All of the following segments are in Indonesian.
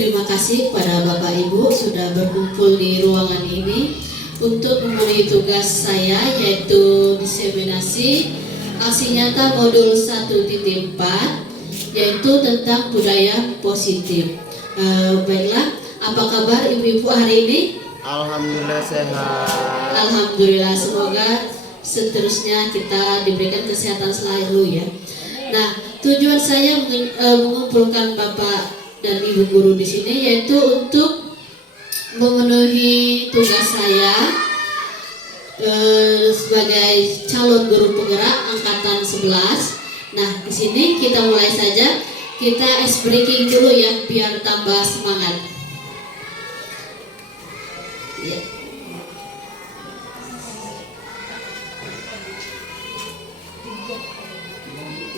terima kasih kepada Bapak Ibu sudah berkumpul di ruangan ini untuk memenuhi tugas saya, yaitu diseminasi aksi nyata modul 1.4, yaitu tentang budaya positif. Baiklah, apa kabar ibu-ibu hari ini? Alhamdulillah sehat. Alhamdulillah, semoga seterusnya kita diberikan kesehatan selalu ya. Nah, tujuan saya mengumpulkan Bapak dan Ibu guru di sini yaitu untuk memenuhi tugas saya sebagai calon guru penggerak angkatan 11. Nah, di sini kita mulai saja. Kita ice breaking dulu ya biar tambah semangat. Ya.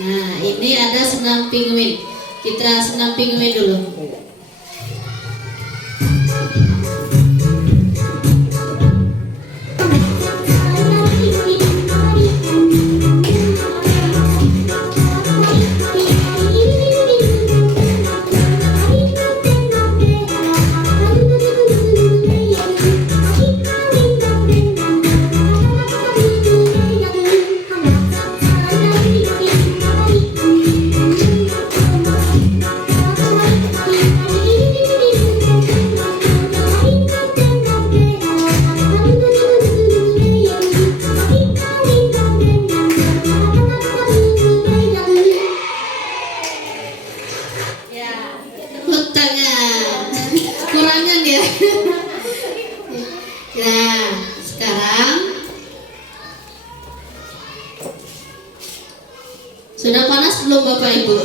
Nah, ini ada senam penguin. Kita senam penguin dulu. Nah, sekarang sudah panas belum Bapak Ibu?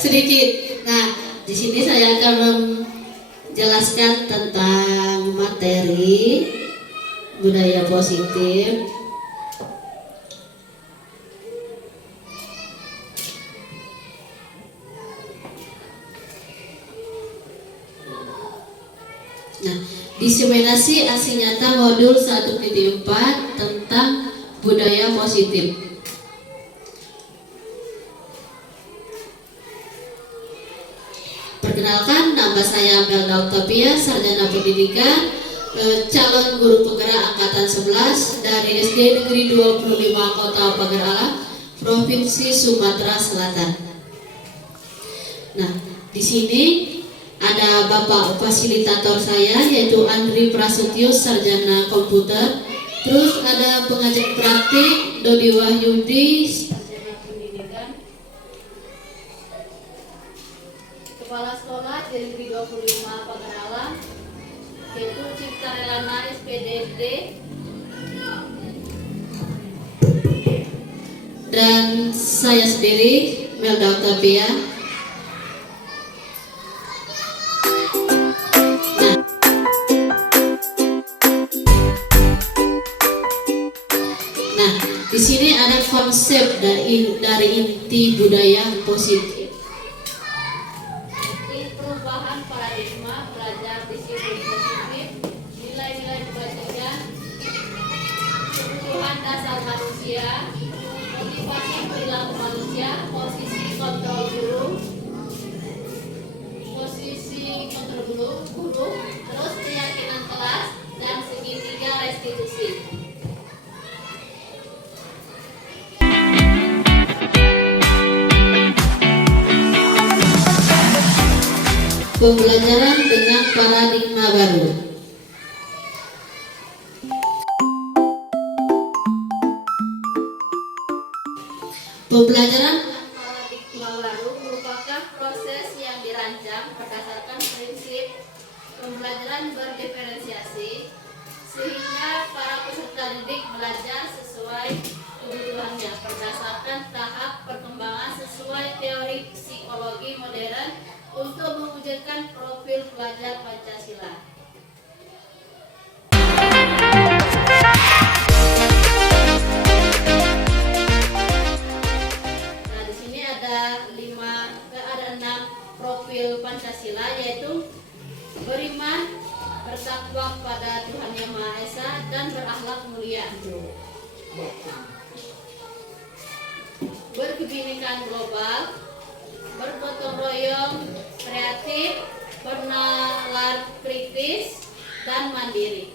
Sedikit. Nah, di sini saya akan menjelaskan tentang materi budaya positif. Nah, diseminasi aksi nyata modul 1.4 tentang budaya positif. Perkenalkan, nama saya Melda Octavia, sarjana pendidikan, calon guru penggerak angkatan 11 dari SD Negeri 25 Kota Pagar Alam, Provinsi Sumatera Selatan. Nah, di sini ada Bapak fasilitator saya yaitu Andri Prasetyo, sarjana komputer. Terus ada pengajar praktik Dodi Wahyudi, sarjana pendidikan. Kepala sekolah dari Negeri 25 Pagar Alam yaitu Cipta Relana SPDD. Dan saya sendiri Melda Octavia. Di sini ada konsep dari inti budaya positif. Perubahan paradigma belajar disiplin positif, nilai-nilai kebaikan, kebutuhan dasar manusia, motivasi perilaku manusia, posisi kontrol guru, terus keyakinan kelas dan segitiga restitusi. Pembelajaran dengan paradigma baru. Pembelajaran dengan paradigma baru merupakan proses yang dirancang berdasarkan prinsip pembelajaran berdiferensiasi sehingga para peserta didik belajar sesuai kebutuhannya berdasarkan tahap perkembangan sesuai teori psikologi modern untuk mewujudkan profil pelajar Pancasila. Nah, di sini ada 6 profil Pancasila, yaitu beriman, bertakwa kepada Tuhan Yang Maha Esa dan berakhlak mulia. Berkebinekaan global, bergotong royong, kreatif, bernalar kritis, dan mandiri.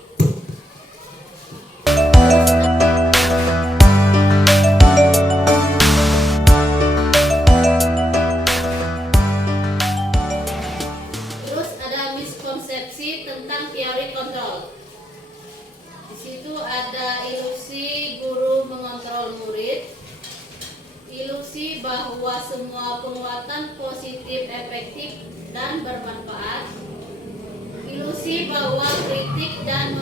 Terus ada miskonsepsi tentang teori kontrol. Di situ ada ilusi guru mengontrol murid, ilusi bahwa semua penguatan positif efektif dan bermanfaat, ilusi bahwa kritik dan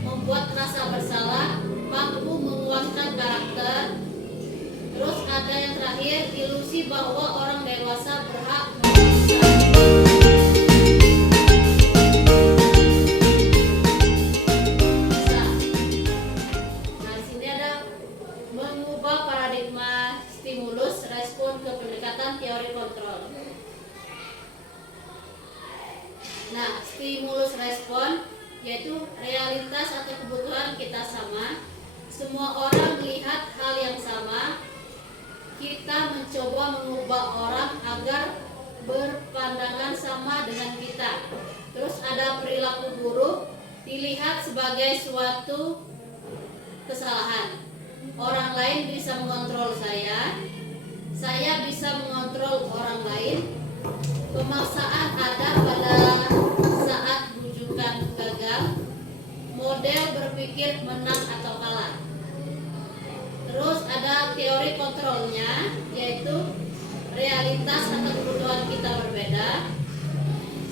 membuat rasa bersalah mampu menguatkan karakter. Terus ada yang terakhir, ilusi bahwa orang dewasa berhak mengubah paradigma stimulus respon ke pendekatan teori kontrol. Nah, stimulus respon yaitu realitas atau kebutuhan kita sama. Semua orang melihat hal yang sama. Kita mencoba mengubah orang agar berpandangan sama dengan kita. Terus ada perilaku buruk dilihat sebagai suatu kesalahan. Orang lain bisa mengontrol saya bisa mengontrol orang lain. Pemaksaan ada pada saat bujukan gagal. Model berpikir menang atau kalah. Terus ada teori kontrolnya, yaitu realitas atau kebutuhan kita berbeda.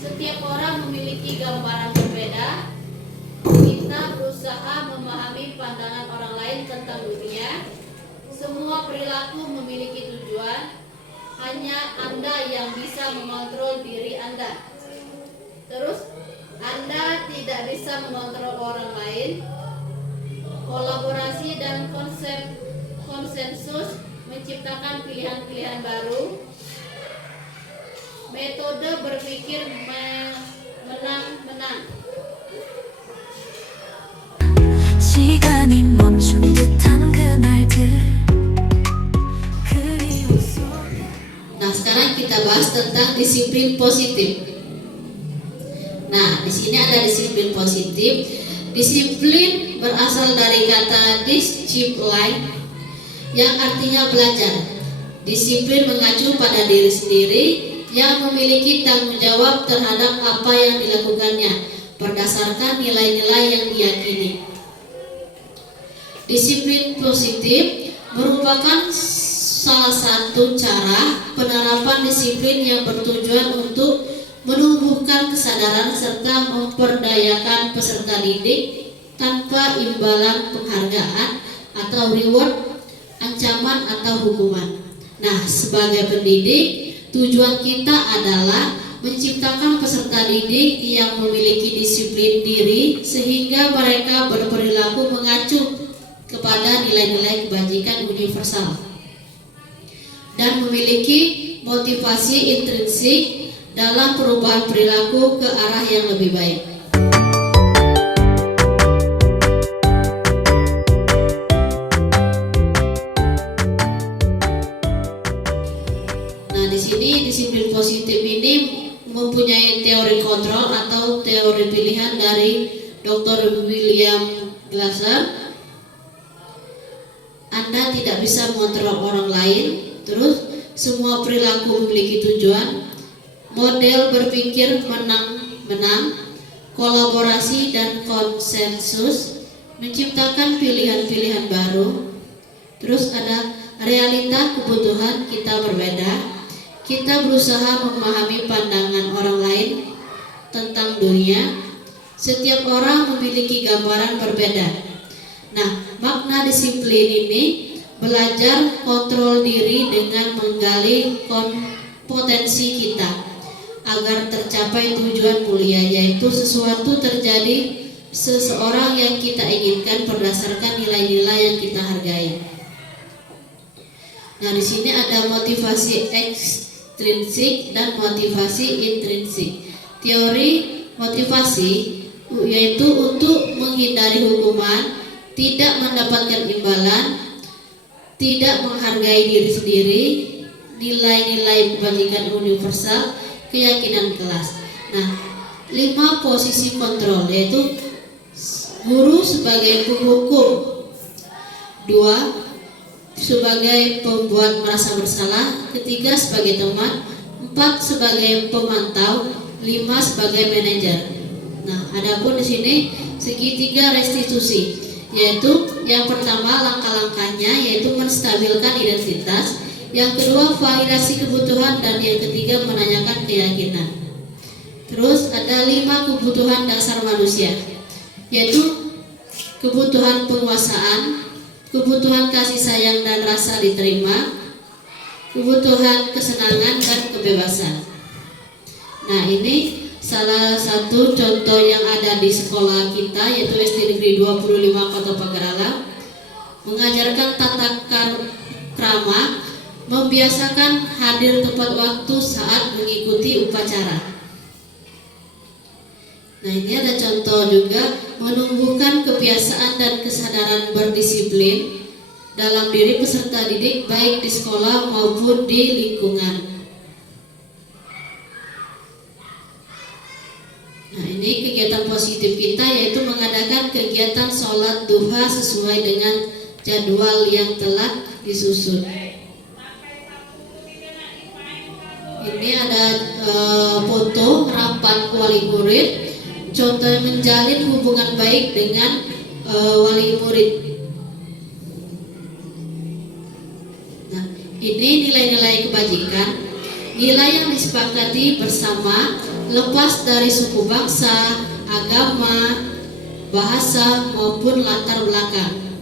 Setiap orang memiliki gambaran berbeda. Kita berusaha memahami pandangan orang lain tentang dunia. Semua perilaku memiliki tujuan. Hanya Anda yang bisa mengontrol diri Anda. Terus Anda tidak bisa mengontrol orang lain. Kolaborasi dan konsensus menciptakan pilihan-pilihan baru. Metode berpikir menang-menang. 시간이 멈춘 듯한 그날들 그리움 속에. Nah, sekarang kita bahas tentang disiplin positif. Nah, di sini ada disiplin positif. Disiplin berasal dari kata discipline yang artinya belajar. Disiplin mengacu pada diri sendiri yang memiliki tanggung jawab terhadap apa yang dilakukannya berdasarkan nilai-nilai yang diyakini. Disiplin positif merupakan salah satu cara penerapan disiplin yang bertujuan untuk menumbuhkan kesadaran serta memperdayakan peserta didik tanpa imbalan penghargaan atau reward, ancaman atau hukuman. Nah, sebagai pendidik, tujuan kita adalah menciptakan peserta didik yang memiliki disiplin diri sehingga mereka berperilaku mengacu kepada nilai-nilai kebajikan universal dan memiliki motivasi intrinsik dalam perubahan perilaku ke arah yang lebih baik. Nah, di sini disiplin positif ini mempunyai teori kontrol atau teori pilihan dari Dr. William Glasser. Anda tidak bisa mengontrol orang lain. Terus semua perilaku memiliki tujuan. Model berpikir menang-menang, kolaborasi dan konsensus menciptakan pilihan-pilihan baru. Terus ada realita kebutuhan kita berbeda. Kita berusaha memahami pandangan orang lain tentang dunia. Setiap orang memiliki gambaran berbeda. Nah, makna disiplin ini belajar kontrol diri dengan menggali potensi kita agar tercapai tujuan mulia, yaitu sesuatu terjadi seseorang yang kita inginkan berdasarkan nilai-nilai yang kita hargai. Nah, di sini ada motivasi ekstrinsik dan motivasi intrinsik. Teori motivasi yaitu untuk menghindari hukuman, tidak mendapatkan imbalan, tidak menghargai diri sendiri, nilai-nilai kebajikan universal, keyakinan kelas. Nah, 5 posisi kontrol, yaitu guru sebagai penghukum, 2 sebagai pembuat merasa bersalah, 3 sebagai teman, 4 sebagai pemantau, 5 sebagai manajer. Nah, adapun di sini segitiga restitusi, yaitu yang pertama langkah-langkahnya yaitu menstabilkan identitas, yang kedua validasi kebutuhan, dan yang ketiga menanyakan keyakinan. Terus ada 5 kebutuhan dasar manusia, yaitu kebutuhan penguasaan, kebutuhan kasih sayang dan rasa diterima, kebutuhan kesenangan dan kebebasan. Nah, ini salah satu contoh yang ada di sekolah kita, yaitu SD Negeri 25 Kota Pagarala, mengajarkan tata krama, membiasakan hadir tepat waktu saat mengikuti upacara. Nah, ini ada contoh juga menumbuhkan kebiasaan dan kesadaran berdisiplin dalam diri peserta didik baik di sekolah maupun di lingkungan. Nah, ini kegiatan positif kita yaitu mengadakan kegiatan sholat duha sesuai dengan jadwal yang telah disusun. Ini ada foto rapat wali murid, contoh menjalin hubungan baik dengan wali murid. Nah, ini nilai-nilai kebajikan, nilai yang disepakati bersama lepas dari suku bangsa, agama, bahasa maupun latar belakang.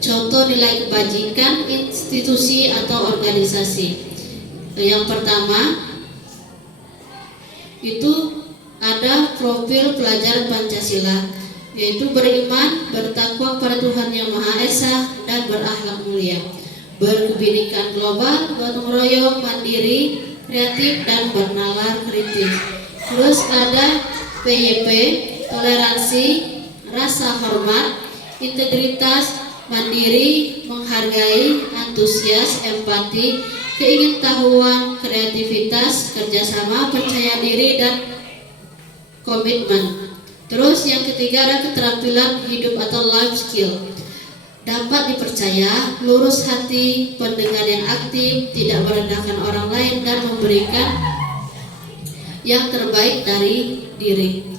Contoh nilai kebajikan institusi atau organisasi. Yang pertama itu ada profil pelajar Pancasila, yaitu beriman, bertakwa pada Tuhan Yang Maha Esa, dan berakhlak mulia, berkebinekaan global, gotong royong, mandiri, kreatif, dan bernalar kritis. Terus ada PYP, toleransi, rasa hormat, integritas, mandiri, menghargai, antusias, empati, keingintahuan, kreativitas, kerjasama, percaya diri, dan komitmen. Terus yang ketiga ada keterampilan hidup atau life skill, dapat dipercaya, lurus hati, pendengar yang aktif, tidak merendahkan orang lain, dan memberikan yang terbaik dari diri.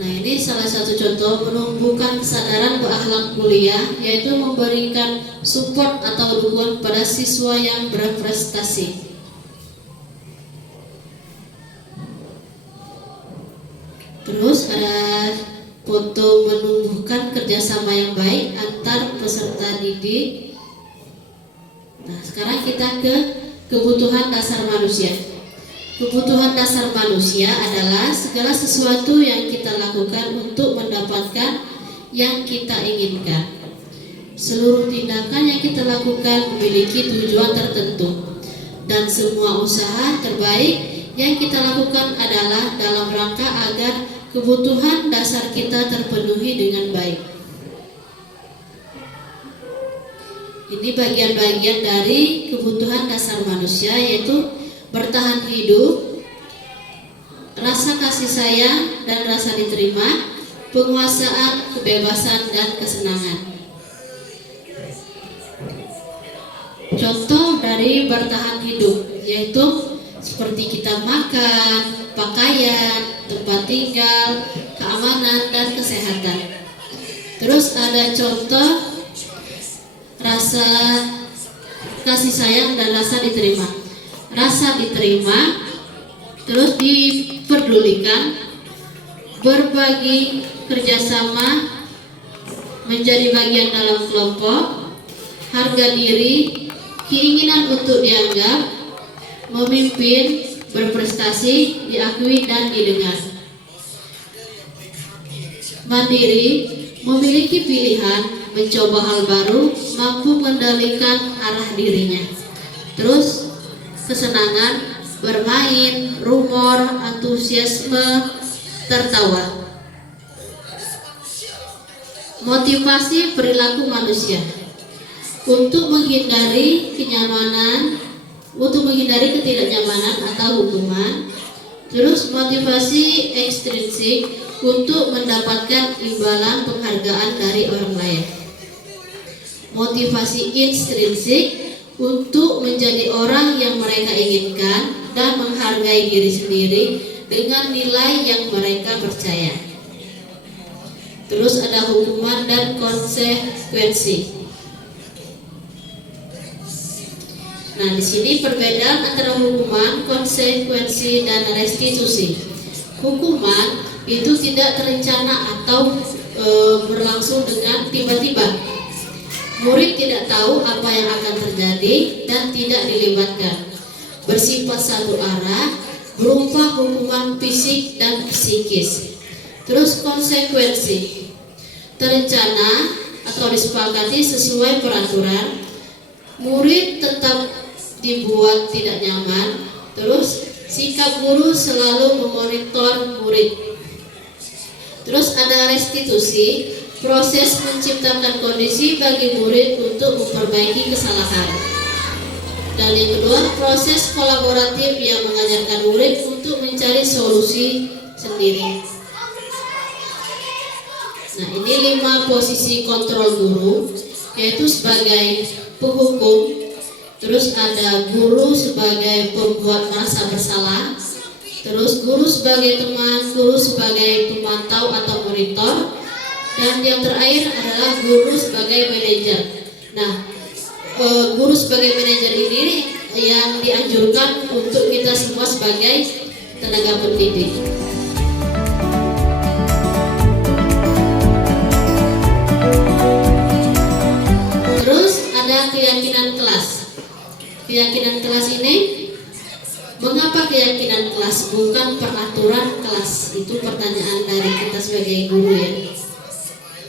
Nah, ini salah satu contoh menumbuhkan kesadaran berakhlak mulia, yaitu memberikan support atau dukungan pada siswa yang berprestasi. Terus ada foto menumbuhkan kerjasama yang baik antar peserta didik. Nah, sekarang kita ke kebutuhan dasar manusia. Kebutuhan dasar manusia adalah segala sesuatu yang kita lakukan untuk mendapatkan yang kita inginkan. Seluruh tindakan yang kita lakukan memiliki tujuan tertentu, dan semua usaha terbaik yang kita lakukan adalah dalam rangka agar kebutuhan dasar kita terpenuhi dengan baik. Ini bagian-bagian dari kebutuhan dasar manusia, yaitu bertahan hidup, rasa kasih sayang dan rasa diterima, penguasaan, kebebasan, dan kesenangan. Contoh dari bertahan hidup yaitu seperti kita makan, pakaian, tempat tinggal, keamanan, dan kesehatan. Terus ada contoh rasa kasih sayang dan rasa diterima. Rasa diterima, terus diperdulikan, berbagi, kerjasama, menjadi bagian dalam kelompok, harga diri, keinginan untuk dianggap, memimpin, berprestasi, diakui dan didengar. Mandiri, memiliki pilihan, mencoba hal baru, mampu mengendalikan arah dirinya. Terus kesenangan, bermain, rumor, antusiasme, tertawa. Motivasi perilaku manusia. untuk menghindari ketidaknyamanan atau hukuman. Terus motivasi ekstrinsik untuk mendapatkan imbalan penghargaan dari orang lain. Motivasi intrinsik untuk menjadi orang yang mereka inginkan dan menghargai diri sendiri dengan nilai yang mereka percaya. Terus ada hukuman dan konsekuensi. Nah, di sini perbedaan antara hukuman, konsekuensi, dan restitusi. Hukuman itu tidak terencana atau berlangsung dengan tiba-tiba. Murid tidak tahu apa yang akan terjadi dan tidak dilibatkan. Bersifat satu arah, berupa hukuman fisik dan psikis. Terus konsekuensi, terencana atau disepakati sesuai peraturan. Murid tetap dibuat tidak nyaman. Terus sikap guru selalu memonitor murid. Terus ada restitusi, proses menciptakan kondisi bagi murid untuk memperbaiki kesalahan. Dan yang kedua, proses kolaboratif yang mengajarkan murid untuk mencari solusi sendiri. Nah, ini 5 posisi kontrol guru, yaitu sebagai penghukum. Terus ada guru sebagai pembuat merasa bersalah. Terus guru sebagai teman, guru sebagai pemantau atau monitor, dan yang terakhir adalah guru sebagai manajer. Nah, guru sebagai manajer ini yang dianjurkan untuk kita semua sebagai tenaga pendidik. Terus ada keyakinan kelas. Keyakinan kelas ini, mengapa keyakinan kelas bukan peraturan kelas? Itu pertanyaan dari kita sebagai guru ya.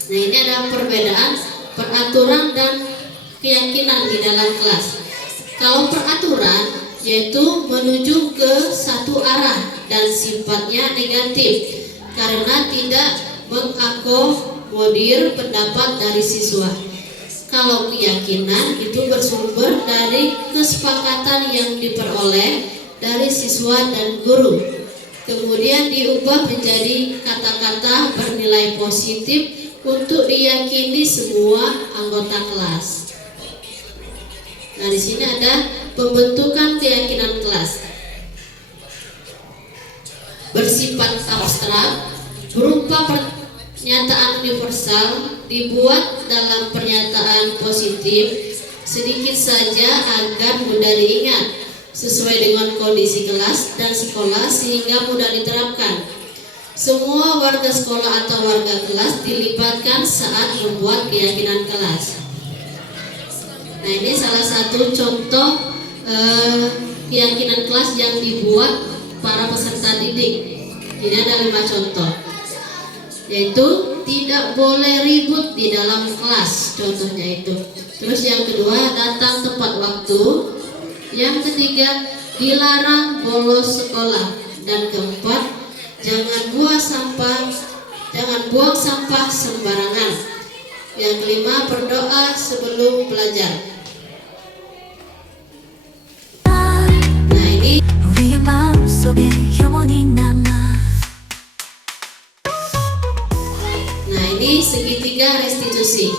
Nah, ini ada perbedaan peraturan dan keyakinan di dalam kelas. Kalau peraturan yaitu menuju ke satu arah dan sifatnya negatif karena tidak mengakomodir pendapat dari siswa. Kalau keyakinan itu bersumber dari kesepakatan yang diperoleh dari siswa dan guru, kemudian diubah menjadi kata-kata bernilai positif untuk diyakini semua anggota kelas. Nah, di sini ada pembentukan keyakinan kelas. Bersifat abstrak, berupa pernyataan universal, dibuat dalam pernyataan positif sedikit saja agar mudah diingat, sesuai dengan kondisi kelas dan sekolah sehingga mudah diterapkan. Semua warga sekolah atau warga kelas dilibatkan saat membuat keyakinan kelas. Nah, ini salah satu contoh keyakinan kelas yang dibuat para peserta didik. Ini ada 5 contoh, yaitu tidak boleh ribut di dalam kelas, contohnya itu. Terus yang kedua, datang tepat waktu. Yang ketiga, dilarang bolos sekolah. Dan keempat, jangan buang sampah sembarangan. Yang kelima, berdoa sebelum belajar. Nah, ini 우리의 마음속에 영원히 남아. Nah, ini segitiga restitusi.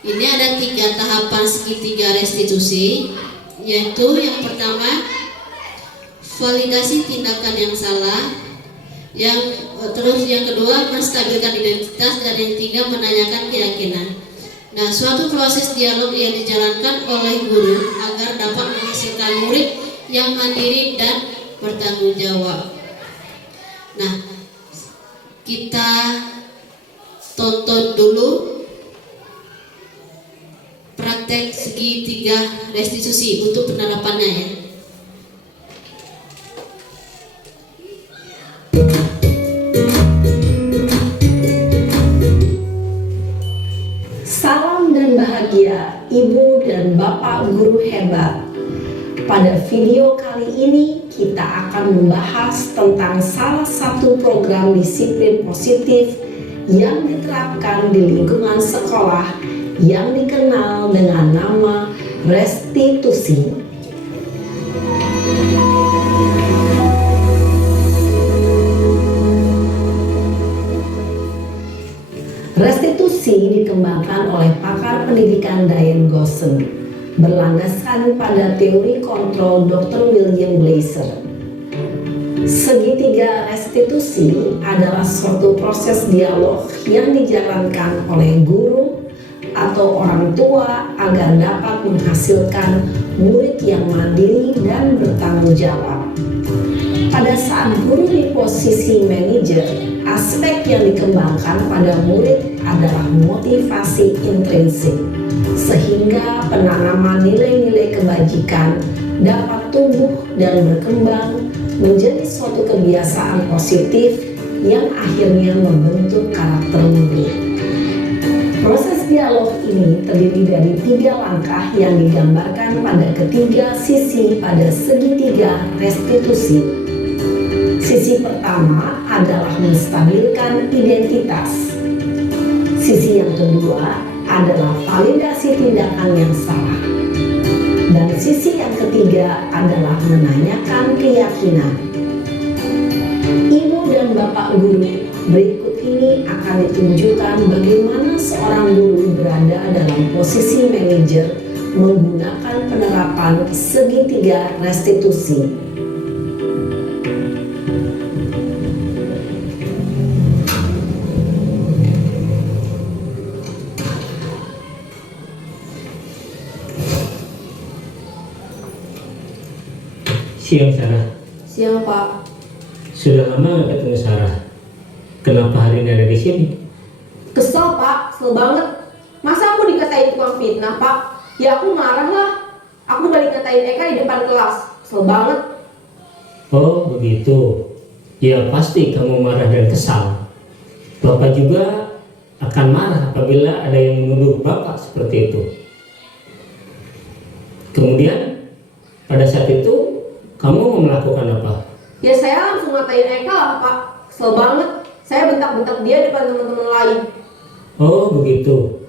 Ini ada 3 tahapan segitiga restitusi, yaitu yang pertama, validasi tindakan yang salah. Terus yang kedua, menstabilkan identitas, dan yang ketiga, menanyakan keyakinan. Nah, suatu proses dialog yang dijalankan oleh guru agar dapat menghasilkan murid yang mandiri dan bertanggung jawab. Nah, kita tonton dulu praktek segitiga restitusi untuk penerapannya ya. Salam dan bahagia Ibu dan Bapak guru hebat. Pada video kali ini kita akan membahas tentang salah satu program disiplin positif yang diterapkan di lingkungan sekolah yang dikenal dengan nama restitusi. Restitusi dikembangkan oleh pakar pendidikan Diane Gosson berlandaskan pada teori kontrol Dr. William Glasser. Segitiga restitusi adalah suatu proses dialog yang dijalankan oleh guru atau orang tua agar dapat menghasilkan murid yang mandiri dan bertanggung jawab. Pada saat guru di posisi manajer, aspek yang dikembangkan pada murid adalah motivasi intrinsik, sehingga penanaman nilai-nilai kebajikan dapat tumbuh dan berkembang menjadi suatu kebiasaan positif yang akhirnya membentuk karakter murid. Proses dialog ini terdiri dari 3 langkah yang digambarkan pada ketiga sisi pada segitiga restitusi. Sisi pertama adalah menstabilkan identitas. Sisi yang kedua adalah validasi tindakan yang salah. Dan sisi yang ketiga adalah menanyakan keyakinan. Ibu dan bapak guru, berikut ini akan ditunjukkan bagaimana seorang guru berada dalam posisi manajer menggunakan penerapan segitiga restitusi. Siang Sarah. Siang Pak. Sudah lama nggak ketemu Sarah. Kenapa hari ini ada di sini? Kesel Pak, kesel banget. Masa aku dikatain tukang fitnah Pak? Ya aku marah lah. Aku balik ngatain Eka di depan kelas. Kesel banget. Oh begitu. Ya pasti kamu marah dan kesal. Bapak juga akan marah apabila ada yang menuduh Bapak seperti itu. Kemudian pada saat itu kamu mau melakukan apa? Ya saya langsung ngatain Eka lah Pak. Kesel banget. Saya bentak-bentak dia depan teman-teman lain. Oh begitu.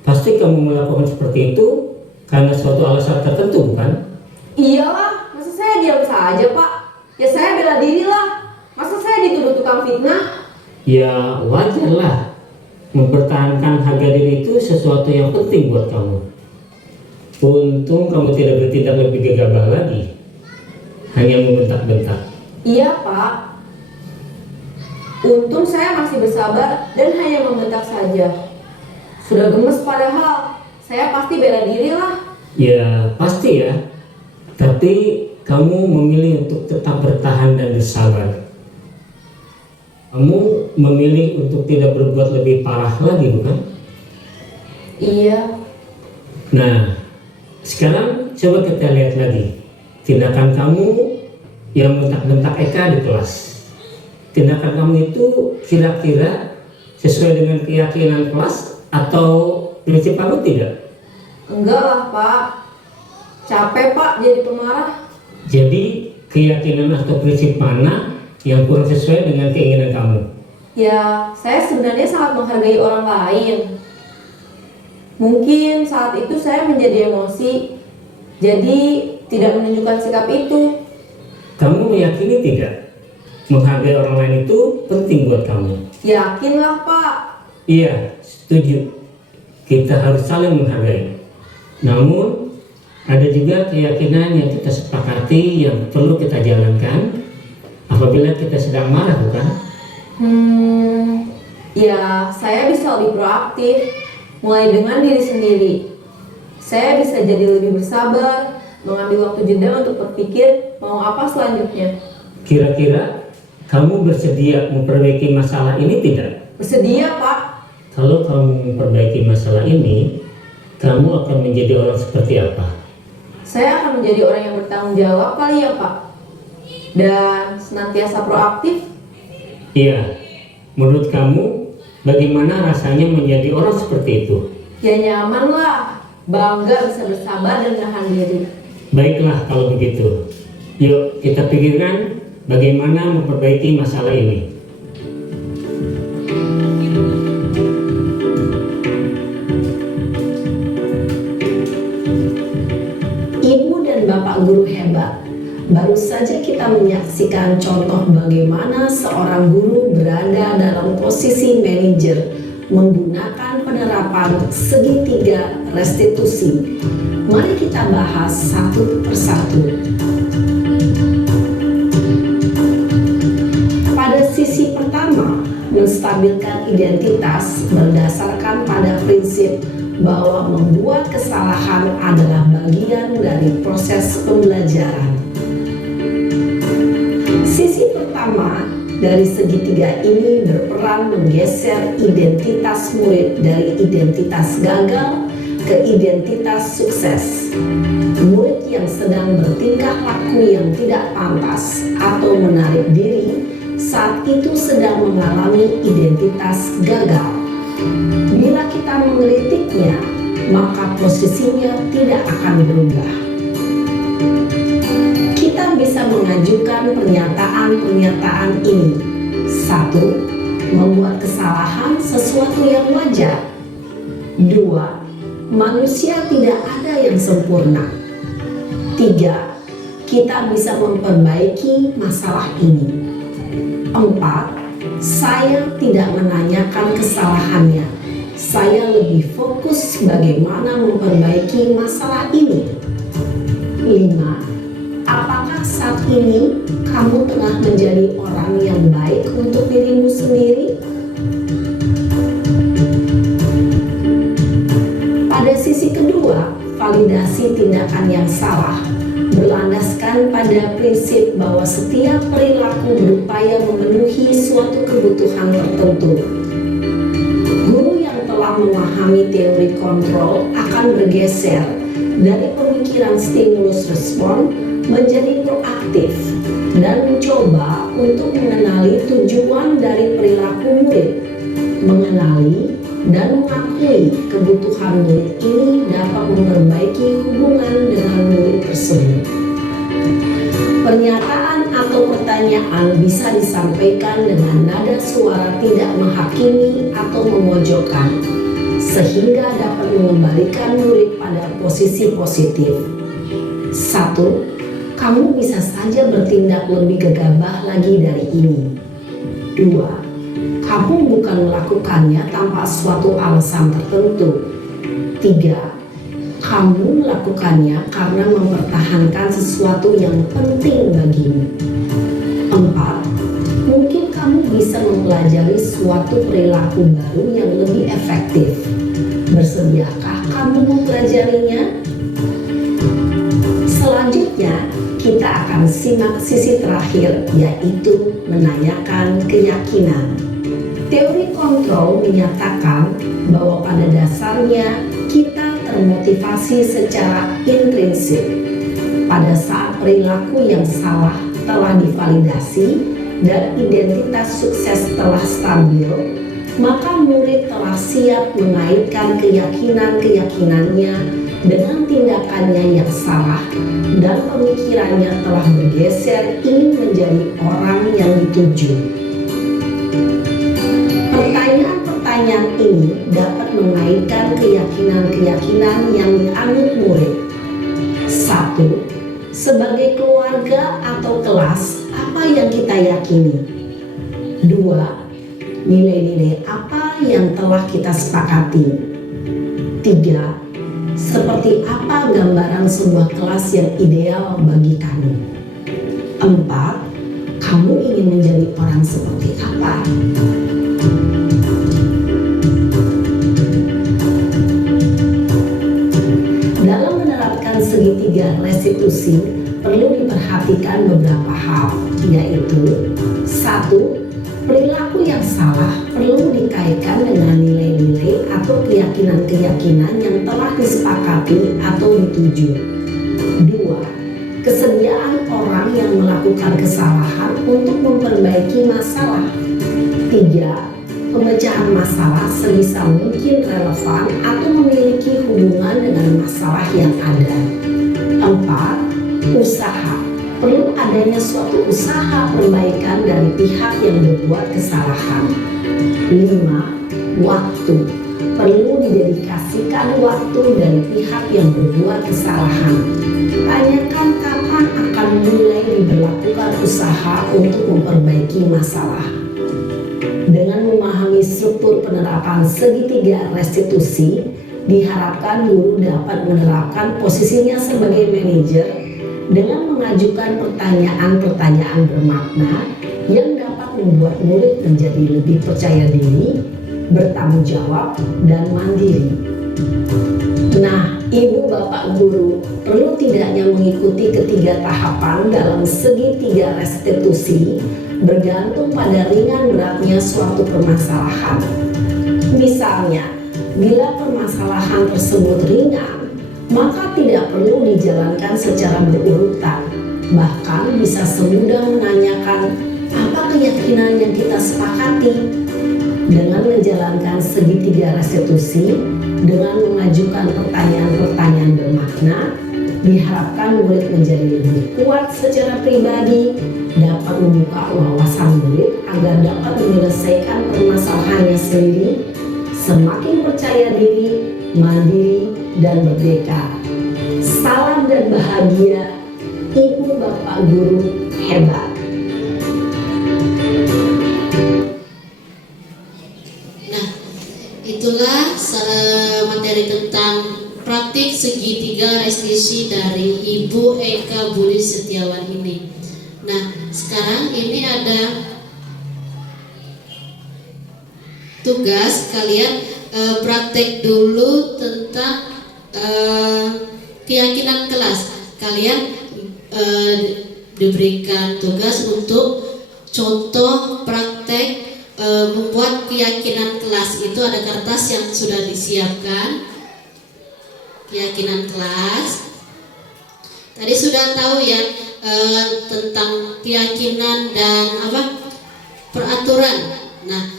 Pasti kamu melakukan seperti itu karena suatu alasan tertentu bukan? Iyalah, masa saya diam saja Pak? Ya saya bela diri lah. Masa saya dituduh tukang fitnah? Ya wajarlah. Mempertahankan harga diri itu sesuatu yang penting buat kamu. Untung kamu tidak bertindak lebih gegabah lagi. Hanya membentak-bentak. Iya Pak. Untung saya masih bersabar dan hanya membentak saja. Sudah gemes padahal. Saya pasti bela diri lah. Ya pasti ya. Tapi kamu memilih untuk tetap bertahan dan bersabar. Kamu memilih untuk tidak berbuat lebih parah lagi bukan? Iya. Nah, sekarang coba kita lihat lagi tindakan kamu yang bentak-bentak Eka di kelas. Tindakan kamu itu kira-kira sesuai dengan keyakinan kelas atau prinsip kamu tidak? Enggak lah Pak. Capek Pak jadi pemarah. Jadi keyakinan atau prinsip mana yang kurang sesuai dengan keinginan kamu? Ya, saya sebenarnya sangat menghargai orang lain. Mungkin saat itu saya menjadi emosi, jadi tidak menunjukkan sikap itu. Kamu meyakini tidak? Menghargai orang lain itu penting buat kamu. Yakinlah Pak. Iya, setuju. Kita harus saling menghargai. Namun, ada juga keyakinan yang kita sepakati yang perlu kita jalankan apabila kita sedang marah, bukan? Ya, saya bisa lebih proaktif, mulai dengan diri sendiri. Saya bisa jadi lebih bersabar, mengambil waktu jeda untuk berpikir mau apa selanjutnya. Kira-kira kamu bersedia memperbaiki masalah ini tidak? Bersedia Pak. Kalau kamu memperbaiki masalah ini, kamu akan menjadi orang seperti apa? Saya akan menjadi orang yang bertanggung jawab kali ya Pak. Dan senantiasa proaktif. Iya, menurut kamu bagaimana rasanya menjadi orang seperti itu? Ya nyaman lah, bangga bisa bersabar dan menahan diri. Baiklah kalau begitu. Yuk kita pikirkan bagaimana memperbaiki masalah ini. Bapak guru hebat. Baru saja kita menyaksikan contoh bagaimana seorang guru berada dalam posisi manajer menggunakan penerapan segitiga restitusi. Mari kita bahas satu persatu. Pada sisi pertama, menstabilkan identitas berdasarkan pada prinsip bahwa membuat kesalahan adalah bagian dari proses pembelajaran. Sisi pertama dari segitiga ini berperan menggeser identitas murid dari identitas gagal ke identitas sukses. Murid yang sedang bertingkah laku yang tidak pantas atau menarik diri saat itu sedang mengalami identitas gagal. Bila kita mengkritiknya, maka posisinya tidak akan berubah. Kita bisa mengajukan pernyataan-pernyataan ini. 1. Membuat kesalahan sesuatu yang wajar. 2. Manusia tidak ada yang sempurna. 3. Kita bisa memperbaiki masalah ini. 4. Saya tidak menanyakan kesalahannya. Saya lebih fokus bagaimana memperbaiki masalah ini. 5. Apakah saat ini kamu tengah menjadi orang yang baik untuk dirimu sendiri? Pada sisi kedua, validasi tindakan yang salah berlandaskan pada prinsip bahwa setiap perilaku berupaya memenuhi suatu kebutuhan tertentu. Guru yang telah memahami teori kontrol akan bergeser dari pemikiran stimulus respon menjadi proaktif dan mencoba untuk mengenali tujuan dari perilaku murid, mengenali dan mengakui kebutuhan murid ini dapat memperbaiki hubungan dengan murid tersebut. Pernyataan atau pertanyaan bisa disampaikan dengan nada suara tidak menghakimi atau memojokkan, sehingga dapat mengembalikan murid pada posisi positif. 1. Kamu bisa saja bertindak lebih gegabah lagi dari ini. 2. Kamu bukan melakukannya tanpa suatu alasan tertentu. 3. Kamu melakukannya karena mempertahankan sesuatu yang penting bagimu. 4. Mungkin kamu bisa mempelajari suatu perilaku baru yang lebih efektif. Bersediakah kamu mempelajarinya? Selanjutnya, kita akan simak sisi terakhir, yaitu menanyakan keyakinan. Teori kontrol menyatakan bahwa pada dasarnya kita termotivasi secara intrinsik. Pada saat perilaku yang salah telah divalidasi dan identitas sukses telah stabil, maka murid telah siap mengaitkan keyakinan-keyakinannya dengan tindakannya yang salah dan pemikirannya telah bergeser ingin menjadi orang yang dituju. Pertanyaan-pertanyaan ini dapat mengaitkan keyakinan-keyakinan yang dianut murid. 1. Sebagai keluarga atau kelas, apa yang kita yakini? 2. Nilai-nilai apa yang telah kita sepakati? 3. Seperti apa gambaran sebuah kelas yang ideal bagi kamu? 4. Kamu ingin menjadi orang seperti apa? Dalam menerapkan segitiga restitusi, perlu diperhatikan beberapa hal, yaitu 1. Perilaku yang salah perlu dikaitkan dengan nilai-nilai atau keyakinan-keyakinan yang telah disepakati atau dituju. 2. Kesediaan orang yang melakukan kesalahan untuk memperbaiki masalah. 3. Pemecahan masalah sebisa mungkin relevan atau memiliki hubungan dengan masalah yang ada. 4. Usaha. Perlu adanya suatu usaha perbaikan dari pihak yang berbuat kesalahan. 5. Waktu. perlu didedikasikan waktu dari pihak yang berbuat kesalahan. Tanyakan kapan akan mulai diberlakukan usaha untuk memperbaiki masalah. Dengan memahami struktur penerapan segitiga restitusi, diharapkan guru dapat menerapkan posisinya sebagai manajer dengan mengajukan pertanyaan-pertanyaan bermakna yang dapat membuat murid menjadi lebih percaya diri, bertanggung jawab, dan mandiri. Nah, Ibu Bapak Guru perlu tidaknya mengikuti ketiga tahapan dalam segitiga restitusi bergantung pada ringan beratnya suatu permasalahan. Misalnya, bila permasalahan tersebut ringan, maka tidak perlu dijalankan secara berurutan. Bahkan bisa semudah menanyakan apa keyakinan yang kita sepakati. Dengan menjalankan segitiga restitusi, dengan mengajukan pertanyaan-pertanyaan bermakna, diharapkan murid menjadi lebih kuat secara pribadi, dapat membuka wawasan murid agar dapat menyelesaikan permasalahannya sendiri, semakin percaya diri, mandiri, dan merdeka. Salam dan bahagia, Ibu Bapak Guru hebat. Itulah materi tentang praktik segitiga restitusi dari Ibu Eka Budi Setiawan ini. Nah, sekarang ini ada tugas kalian praktek dulu tentang keyakinan kelas. Kalian diberikan tugas untuk contoh praktek membuat keyakinan kelas. Itu ada kertas yang sudah disiapkan, keyakinan kelas. Tadi sudah tahu ya tentang keyakinan dan peraturan. Nah,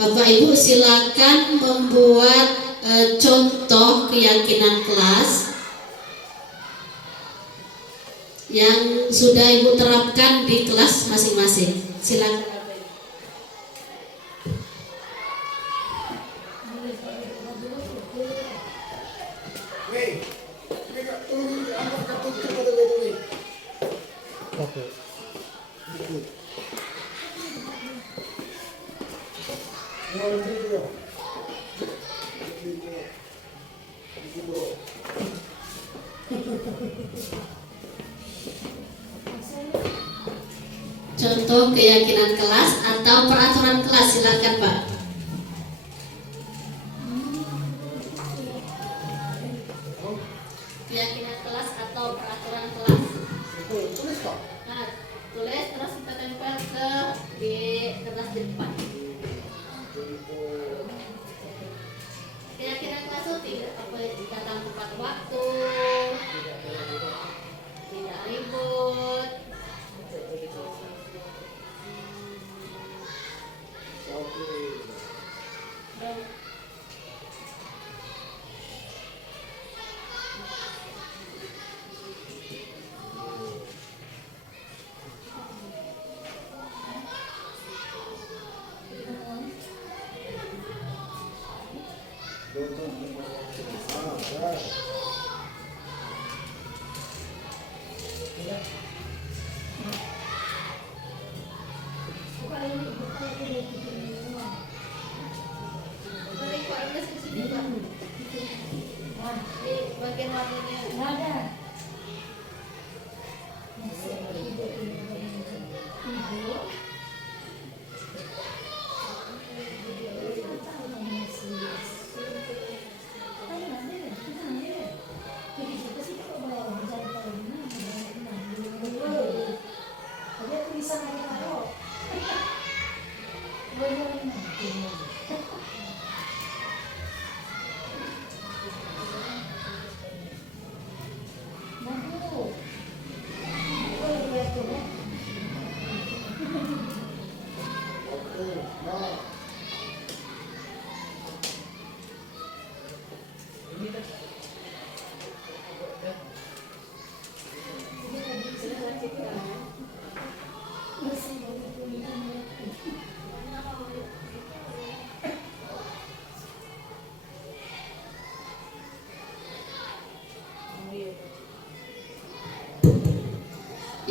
Bapak Ibu silakan membuat contoh keyakinan kelas yang sudah Ibu terapkan di kelas masing-masing. Silakan. Contoh keyakinan kelas atau peraturan kelas, silakan Pak. Keyakinan kelas atau peraturan kelas. Nah, tulis terus kita tempel di kertas di depan. Keyakinan kelas itu datang tepat waktu, tidak ribut, bagian warnanya ada.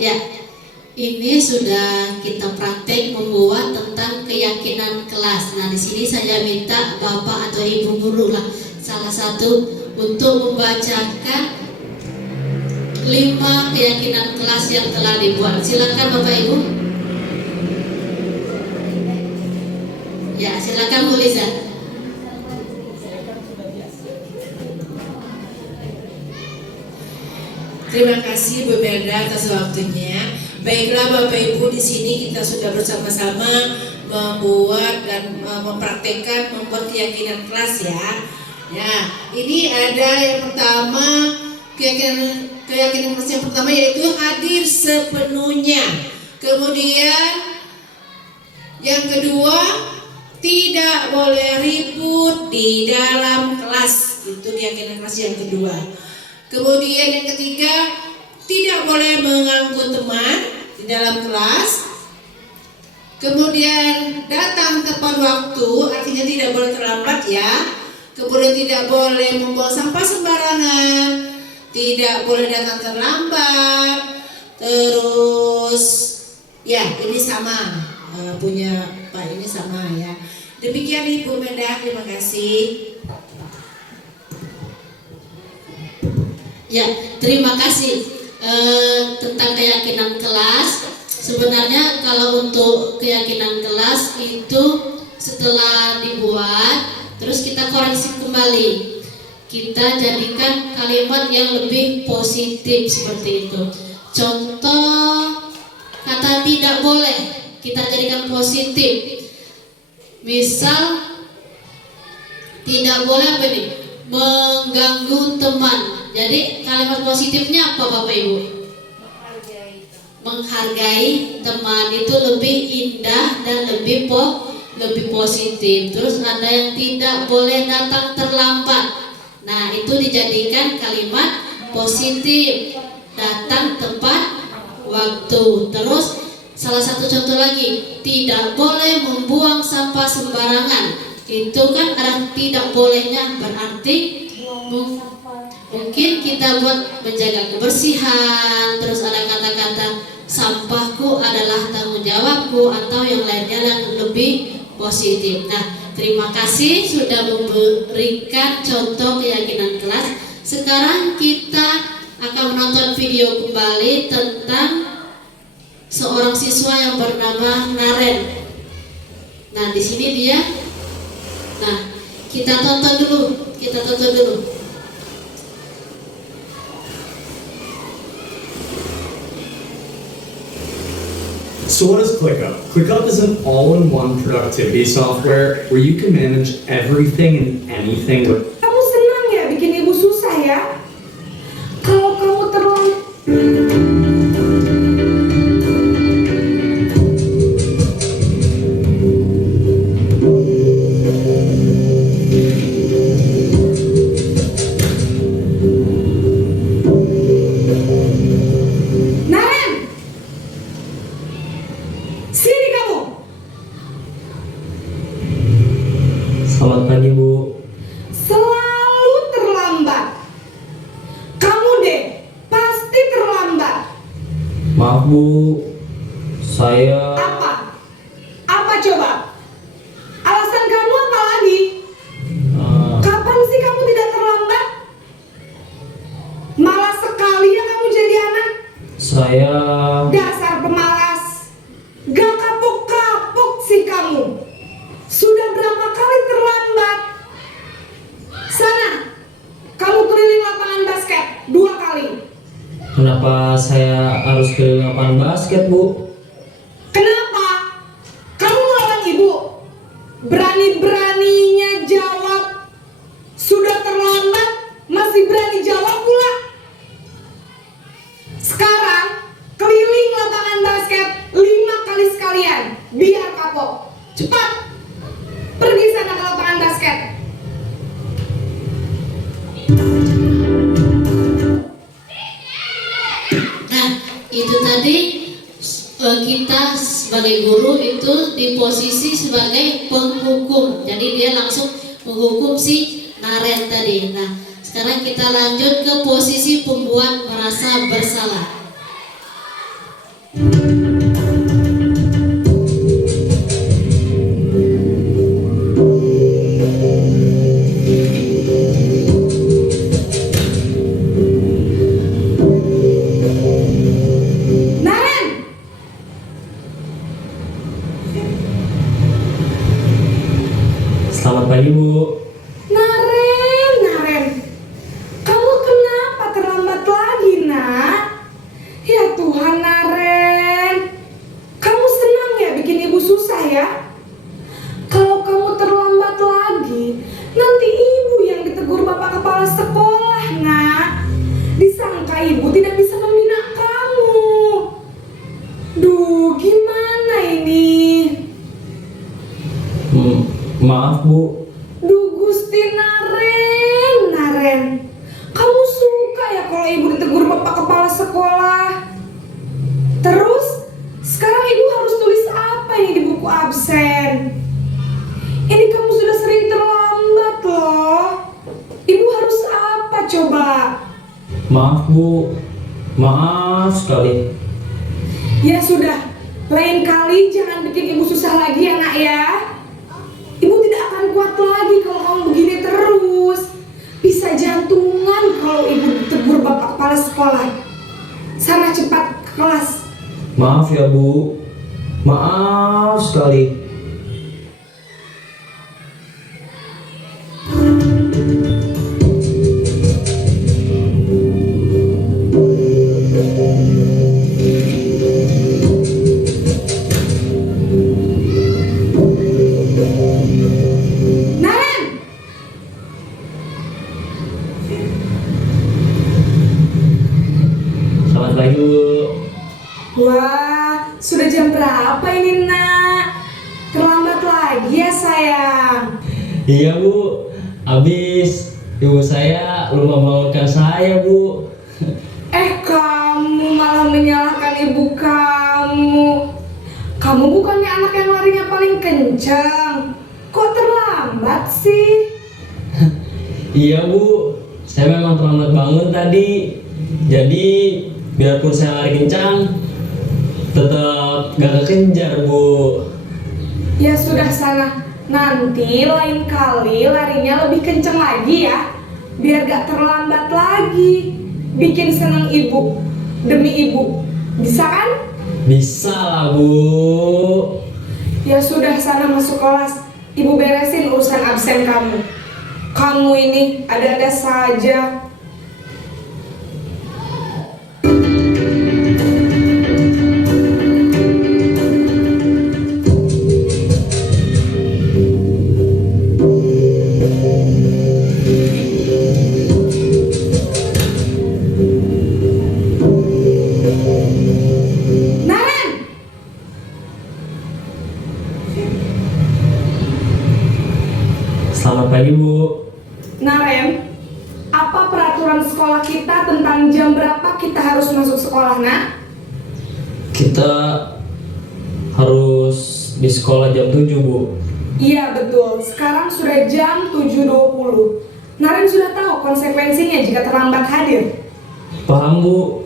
Ya, ini sudah kita praktek membuat tentang keyakinan kelas. Nah, di sini saya minta Bapak atau Ibu guru lah salah satu untuk membacakan 5 keyakinan kelas yang telah dibuat. Silakan Bapak Ibu. Ya, silakan Bu Liza. Terima kasih Bu Melda atas waktunya. Baiklah Bapak Ibu, di sini kita sudah bersama-sama membuat dan mempraktekkan membuat keyakinan kelas ya. Ya, ini ada yang pertama keyakinan kelas yang pertama yaitu hadir sepenuhnya. Kemudian yang kedua, tidak boleh ribut di dalam kelas. Itu keyakinan kelas yang kedua. Kemudian yang ketiga, tidak boleh mengganggu teman di dalam kelas. Kemudian datang tepat waktu, artinya tidak boleh terlambat ya. Kemudian tidak boleh membuang sampah sembarangan, tidak boleh datang terlambat. Terus ya ini sama punya Pak ini sama ya. Demikian Ibu Melda, terima kasih. Ya, terima kasih tentang keyakinan kelas. Sebenarnya kalau untuk keyakinan kelas itu setelah dibuat, terus kita koreksi kembali. Kita jadikan kalimat yang lebih positif seperti itu. Contoh kata tidak boleh kita jadikan positif. Misal tidak boleh apa nih? Mengganggu teman. Jadi kalimat positifnya apa Bapak Ibu? Menghargai teman itu lebih indah dan lebih positif. Terus ada yang tidak boleh datang terlambat. Nah, itu dijadikan kalimat positif. Datang tepat waktu. Terus salah satu contoh lagi, tidak boleh membuang sampah sembarangan. Itu kan ada tidak bolehnya, berarti mungkin kita buat menjaga kebersihan. Terus ada kata-kata sampahku adalah tanggung jawabku atau yang lainnya yang lebih positif. Nah, terima kasih sudah memberikan contoh keyakinan kelas. Sekarang kita akan menonton video kembali tentang seorang siswa yang bernama Naren. Nah, di sini dia. Nah, kita tonton dulu. So what is ClickUp? ClickUp is an all-in-one productivity software where you can manage everything and anything with. Kamu senang ya bikin ibu susah ya? Kalau kamu terlalu Selamat pagi Bu. selalu terlambat. Kamu deh pasti terlambat. Maaf Bu, saya Apa coba? Alasan kamu apa lagi? Kapan sih kamu tidak terlambat? Malas sekali ya kamu jadi anak. saya Dasar pemalas. Gak kapok-kapok sih kamu. Sudah berapa kali terlambat? Sana, kamu keliling lapangan basket 2 kali. kenapa saya harus ke lapangan basket Bu? Kenapa? Kamu melawan ibu. Berani-beraninya jawab. Sudah terlambat, masih berani jawab pula. Sekarang, keliling lapangan basket 5 kali sekalian. Biar kapok. Cepat! Pergi sana ke lapangan basket. Nah, itu tadi kita sebagai guru itu di posisi sebagai penghukum. Jadi dia langsung menghukum si Naren tadi. Nah, sekarang kita lanjut ke posisi pembuat merasa bersalah. Naren, Selamat pagi Bu. Naren, kamu kenapa terlambat lagi, nak? Ya Tuhan, Naren, kamu senang ya bikin ibu susah ya? Kalau kamu terlambat lagi, nanti ibu yang ditegur bapak kepala sekolah, nak. Disangka ibu tidak bisa membina kamu. Duh, gimana ini? Maaf Bu. Duh Gusti, Naren, kamu suka ya kalau ibu ditegur bapak kepala sekolah? Terus, sekarang ibu harus tulis apa ini di buku absen? Ini kamu sudah sering terlambat loh. Ibu harus apa coba? Maaf Bu. Maaf sekali. Ya sudah, lain kali jangan bikin ibu susah lagi ya nak ya. Ibu tidak akan kuat lagi kalau kamu begini terus. Bisa jantungan kalau ibu ditegur bapak kepala sekolah. Sana cepat ke kelas. Maaf ya Bu. Maaf sekali. Naren, Selamat pagi Bu. wah, sudah jam berapa ini nak? Terlambat lagi ya sayang. Iya Bu. Habis ibu saya lupa membangunkan saya Bu. Kamu malah menyalahkan ibu kamu. Kamu bukannya anak yang larinya paling kencang. Kok terlambat sih? Iya Bu. Saya memang terlambat bangun tadi. Jadi biarpun saya lari kencang, tetap gak kekejar Bu. Ya sudah sana. Nanti lain kali larinya lebih kencang lagi ya. Biar gak terlambat lagi. Bikin seneng ibu. Demi ibu. Bisa kan? Bisa lah Bu. Ya sudah sana masuk kelas. Ibu beresin urusan absen kamu. Kamu ini ada-ada saja. Naren, Selamat pagi Bu. Naren, apa peraturan sekolah kita tentang jam berapa kita harus masuk sekolah, nak? Kita harus di sekolah jam 7 Bu. Iya betul, sekarang sudah jam 7.20. Naren sudah tahu konsekuensinya jika terlambat hadir. Paham Bu.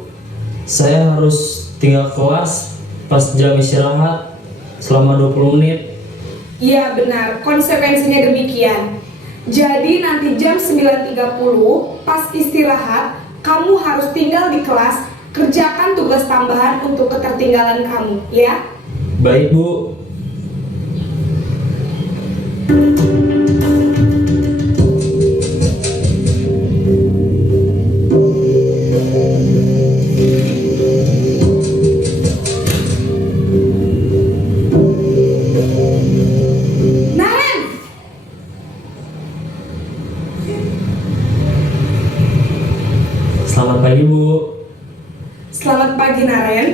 Saya harus tinggal kelas pas jam istirahat selama 20 menit. Iya benar, konsekuensinya demikian. Jadi nanti jam 9.30 pas istirahat, kamu harus tinggal di kelas, kerjakan tugas tambahan untuk ketertinggalan kamu, ya? Baik Bu. Naren, Selamat pagi Bu. selamat pagi Naren.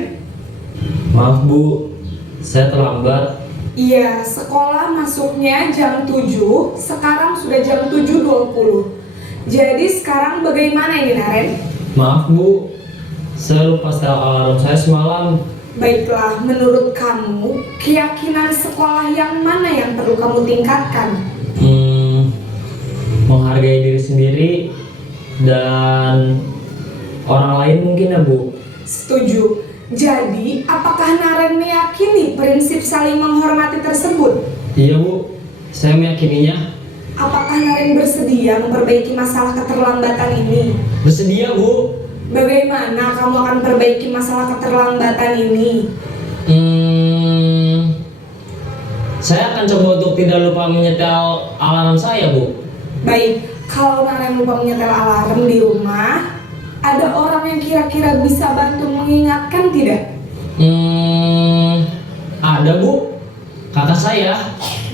Maaf Bu, saya terlambat. Iya, sekolah masuknya jam 7, sekarang sudah jam 7.20. Jadi sekarang bagaimana ini Naren? Maaf Bu, saya lupa setel alarm saya semalam. Baiklah, menurut kamu, keyakinan sekolah yang mana yang perlu kamu tingkatkan? Menghargai diri sendiri dan orang lain mungkin ya Bu. Setuju. Jadi, apakah Naren meyakini prinsip saling menghormati tersebut? Iya Bu, saya meyakininya. Apakah Naren bersedia memperbaiki masalah keterlambatan ini? Bersedia Bu. Bagaimana kamu akan perbaiki masalah keterlambatan ini? Saya akan coba untuk tidak lupa menyetel alarm saya Bu. Baik, kalau Naren lupa menyetel alarm di rumah, ada orang yang kira-kira bisa bantu mengingatkan tidak? Ada Bu, kakak saya,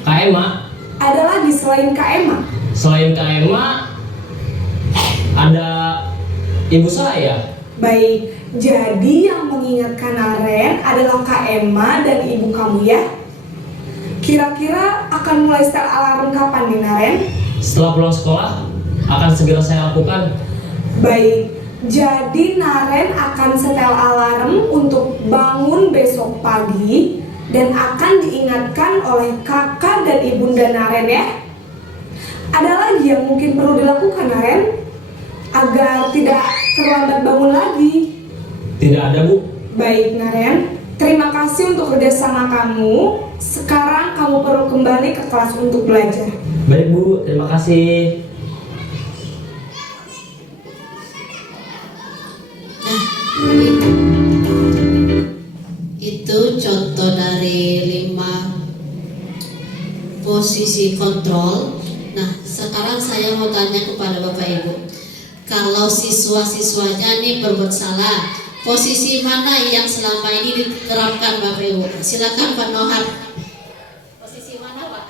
Kak Emma. Ada lagi selain Kak Emma? Selain Kak Emma, ada ibu saya. Baik, jadi yang mengingatkan Naren adalah Kak Emma dan ibu kamu ya? Kira-kira akan mulai setel alarm kapan nih Naren? Setelah pulang sekolah, akan segera saya lakukan. Baik, jadi Naren akan setel alarm untuk bangun besok pagi dan akan diingatkan oleh kakak dan ibunda Naren ya. Ada lagi yang mungkin perlu dilakukan Naren agar tidak terlambat bangun lagi? Tidak ada Bu. Baik Naren, terima kasih untuk kerjasama kamu. Sekarang kamu perlu kembali ke kelas untuk belajar. Baik Bu, terima kasih. Itu contoh dari 5 posisi kontrol. Nah, sekarang saya mau tanya kepada Bapak Ibu, kalau siswa-siswanya nih berbuat salah, posisi mana yang selama ini diterapkan Bapak Ibu? Silakan Pak Nohar. Posisi mana Pak?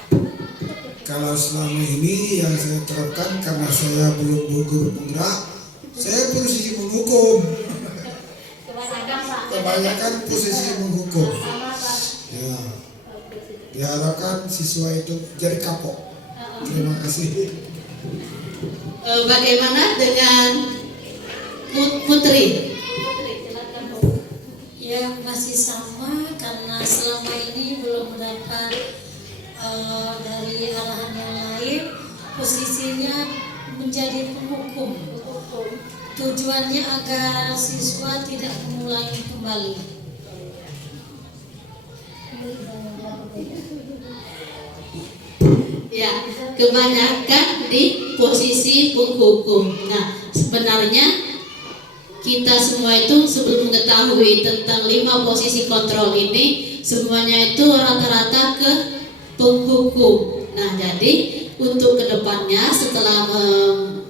Kalau selama ini yang saya terapkan karena saya belum guru penggerak, saya posisi menghukum. Kebanyakan posisi menghukum. Ya, diharapkan siswa itu jadi kapok. Terima kasih. Bagaimana dengan Putri? Ya masih sama karena selama ini belum mendapat dari arahan yang lain, posisinya menjadi penghukum. Tujuannya agar siswa tidak mengulangi kembali. Ya, kebanyakan di posisi penghukum. Nah, sebenarnya kita semua itu sebelum mengetahui tentang 5 posisi kontrol ini, semuanya itu rata-rata ke penghukum. Nah, jadi untuk kedepannya setelah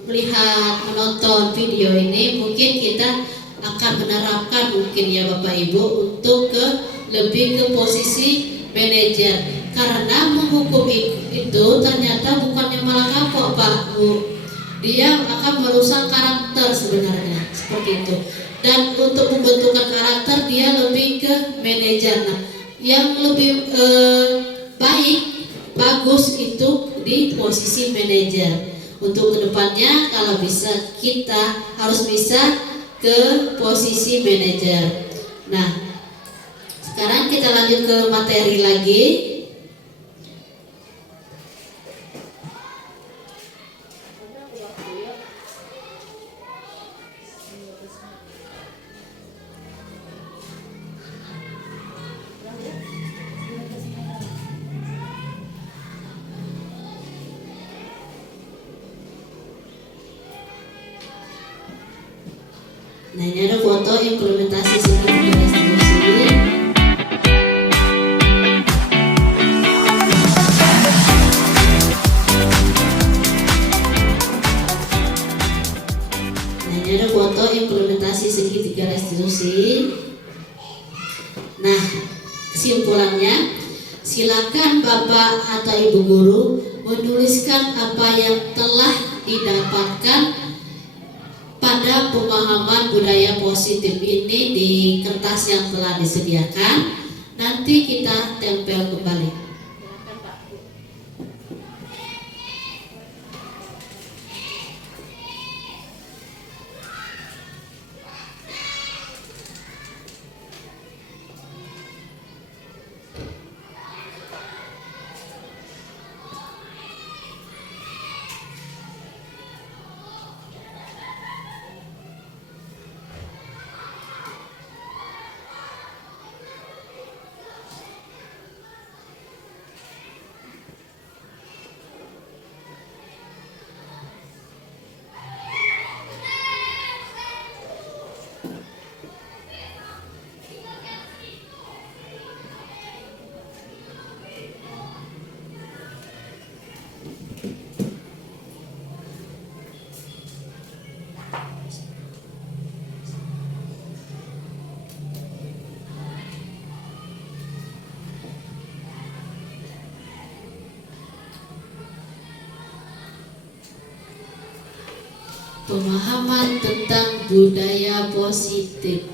melihat, menonton video ini, mungkin kita akan menerapkan mungkin ya Bapak Ibu untuk lebih ke posisi manajer. Karena menghukum itu ternyata bukannya malah kapok Pak Bu, dia akan merusak karakter sebenarnya seperti itu. Dan untuk pembentukan karakter dia lebih ke manajer. Nah, yang lebih bagus itu di posisi manajer. Untuk kedepannya kalau bisa kita harus bisa ke posisi manajer. Nah, sekarang kita lanjut ke materi lagi. Nah, ini ada foto implementasi segitiga restitusi. Nah, ini ada foto implementasi segitiga restitusi. Nah, kesimpulannya, silakan Bapak atau Ibu guru menuliskan apa yang telah didapatkan pada pemahaman budaya positif ini di kertas yang telah disediakan. Nanti kita tempel kembali. pemahaman tentang budaya positif.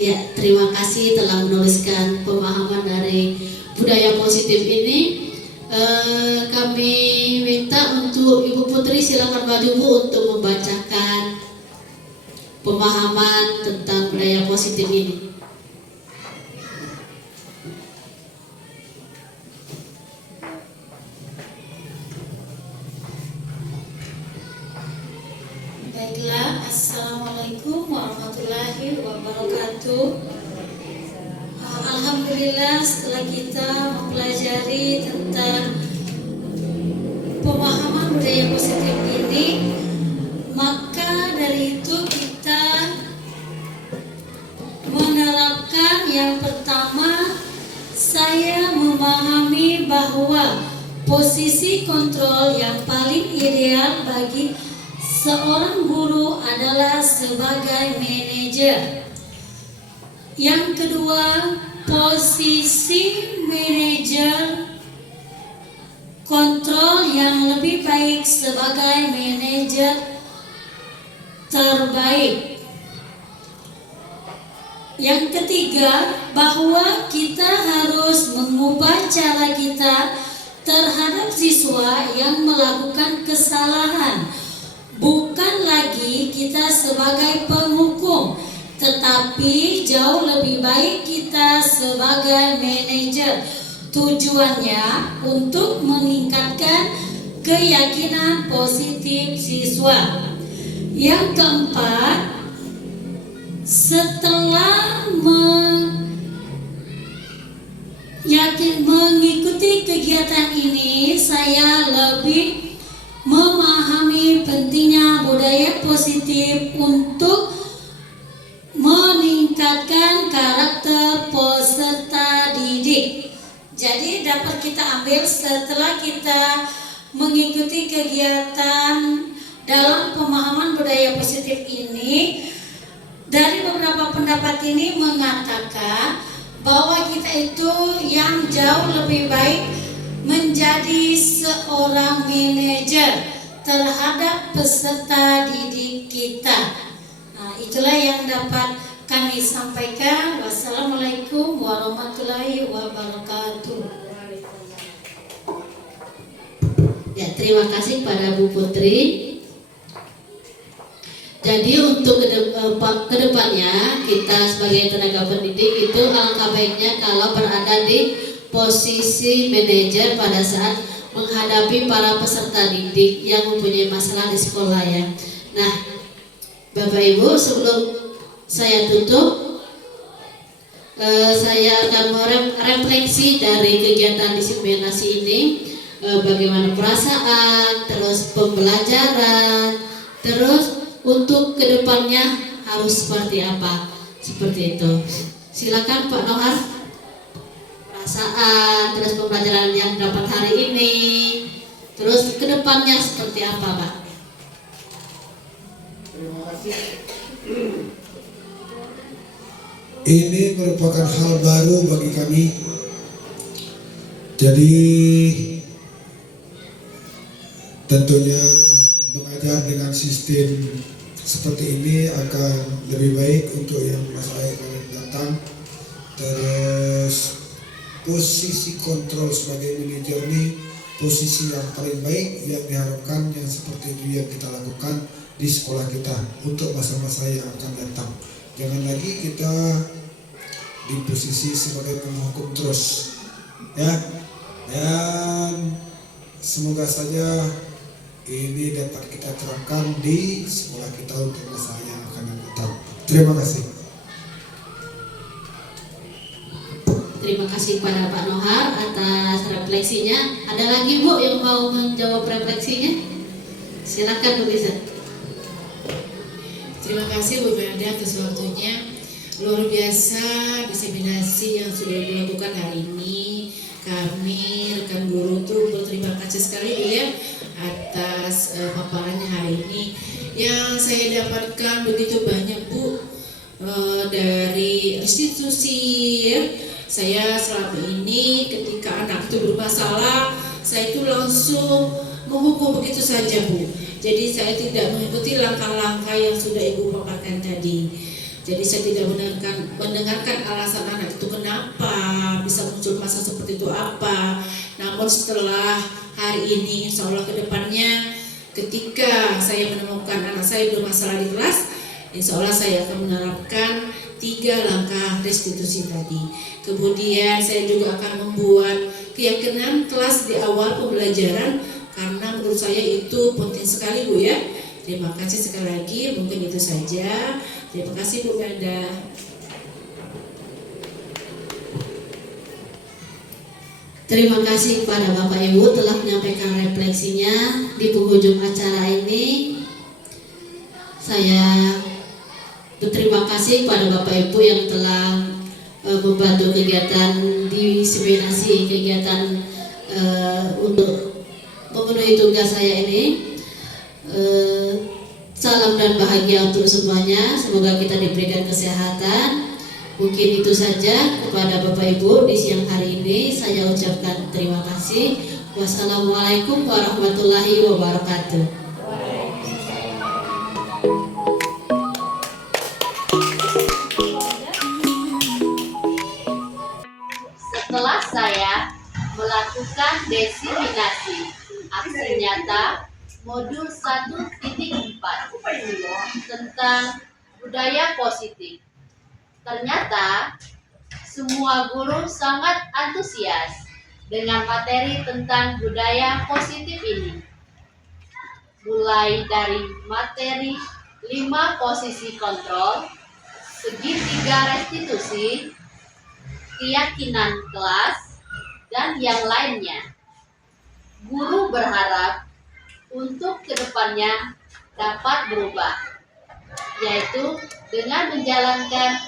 Ya, terima kasih telah menuliskan pemahaman dari budaya positif ini. Kami minta untuk Ibu Putri silakan maju Bu untuk membacakan pemahaman tentang budaya positif ini. Baiklah, Assalamualaikum warahmatullahi wabarakatuh. Alhamdulillah, setelah kita mempelajari tentang pemahaman budaya positif ini, maka dari itu kita menerapkan yang pertama, saya memahami bahwa posisi kontrol yang paling ideal bagi seorang guru adalah sebagai manajer. Yang kedua, posisi manajer kontrol yang lebih baik sebagai manajer terbaik. Yang ketiga, bahwa kita harus mengubah cara kita terhadap siswa yang melakukan kesalahan. Bukan lagi kita sebagai penghukum, tetapi jauh lebih baik kita sebagai manajer. Tujuannya untuk meningkatkan keyakinan positif siswa. Yang keempat, setelah mengikuti kegiatan ini, saya lebih memahami pentingnya budaya positif untuk meningkatkan karakter peserta didik. Jadi dapat kita ambil setelah kita mengikuti kegiatan dalam pemahaman budaya positif ini, dari beberapa pendapat ini mengatakan bahwa kita itu yang jauh lebih baik menjadi seorang manajer terhadap peserta didik kita. Nah, itulah yang dapat kami sampaikan. Wassalamualaikum warahmatullahi wabarakatuh. Ya, terima kasih pada Bu Putri. Jadi untuk kedepannya kita sebagai tenaga pendidik itu alangkah baiknya kalau berada di posisi manajer pada saat menghadapi para peserta didik yang mempunyai masalah di sekolah ya. Nah, Bapak Ibu, sebelum saya tutup, saya akan merefleksi dari kegiatan diseminasi ini, bagaimana perasaan, terus pembelajaran, terus untuk kedepannya harus seperti apa, seperti itu. Silakan Pak Nohar. Perasaan, terus pembelajaran yang dapat hari ini, terus kedepannya seperti apa Pak? Ini merupakan hal baru bagi kami. Jadi tentunya mengajar dengan sistem seperti ini akan lebih baik untuk yang masa akan datang. Terus posisi kontrol sebagai manajer ini posisi yang paling baik yang diharapkan, yang seperti itu yang kita lakukan di sekolah kita untuk masa-masa yang akan datang. Jangan lagi kita di posisi sebagai penghukum terus, ya. Dan semoga saja ini dapat kita terapkan di sekolah kita untuk masa yang akan datang. Terima kasih. Terima kasih kepada Pak Nohar atas refleksinya. Ada lagi Bu yang mau menjawab refleksinya? Silakan Bu Lisa. Terima kasih Bu Melda atas waktunya. Luar biasa diseminasi yang sudah dilakukan hari ini. Kami rekan guru tuh berterima kasih sekali Bu ya atas paparannya hari ini. Yang saya dapatkan begitu banyak Bu dari institusi ya. Saya selama ini ketika anak itu bermasalah, saya itu langsung menghukum begitu saja Bu. Jadi saya tidak mengikuti langkah-langkah yang sudah Ibu paparkan tadi. Jadi saya tidak mendengarkan alasan anak itu kenapa bisa muncul masalah seperti itu apa. Namun setelah hari ini, insya Allah kedepannya ketika saya menemukan anak saya bermasalah di kelas, insya Allah saya akan menerapkan 3 langkah restitusi tadi. Kemudian saya juga akan membuat keyakinan kelas di awal pembelajaran karena menurut saya itu penting sekali Bu ya. Terima kasih sekali lagi, mungkin itu saja. Terima kasih Bu Melda. Terima kasih kepada Bapak Ibu telah menyampaikan refleksinya di penghujung acara ini. Saya berterima kasih kepada Bapak Ibu yang telah membantu kegiatan diseminasi kegiatan untuk memenuhi tugas saya ini. Salam dan bahagia untuk semuanya. Semoga kita diberikan kesehatan. Mungkin itu saja kepada Bapak Ibu di siang hari ini. Saya ucapkan terima kasih. Wassalamualaikum warahmatullahi wabarakatuh. Setelah saya melakukan diseminasi aksi nyata modul 1.4 tentang budaya positif, ternyata semua guru sangat antusias dengan materi tentang budaya positif ini. Mulai dari materi 5 posisi kontrol, segitiga restitusi, keyakinan kelas, dan yang lainnya. Guru berharap untuk kedepannya dapat berubah, yaitu dengan menjalankan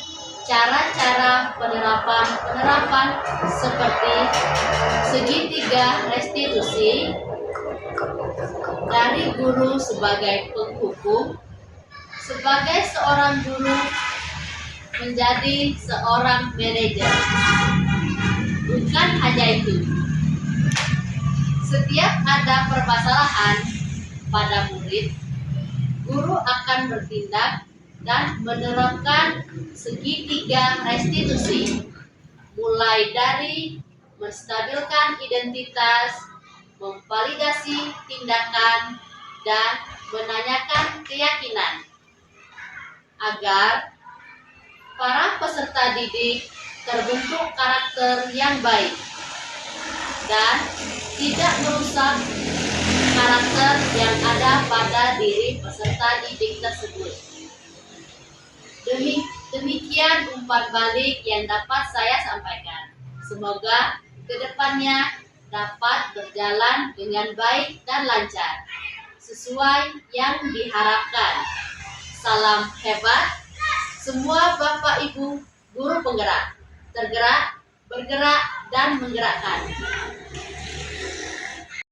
cara-cara penerapan seperti segitiga restitusi dari guru sebagai penghukum, sebagai seorang guru menjadi seorang manajer. Bukan hanya itu, setiap ada permasalahan pada murid, guru akan bertindak dan menerapkan segitiga restitusi, mulai dari menstabilkan identitas, memvalidasi tindakan, dan menanyakan keyakinan, agar para peserta didik terbentuk karakter yang baik dan tidak merusak karakter yang ada pada diri peserta didik tersebut. Demikian umpan balik yang dapat saya sampaikan. Semoga kedepannya dapat berjalan dengan baik dan lancar, sesuai yang diharapkan. Salam hebat semua Bapak Ibu guru penggerak, tergerak, bergerak, dan menggerakkan.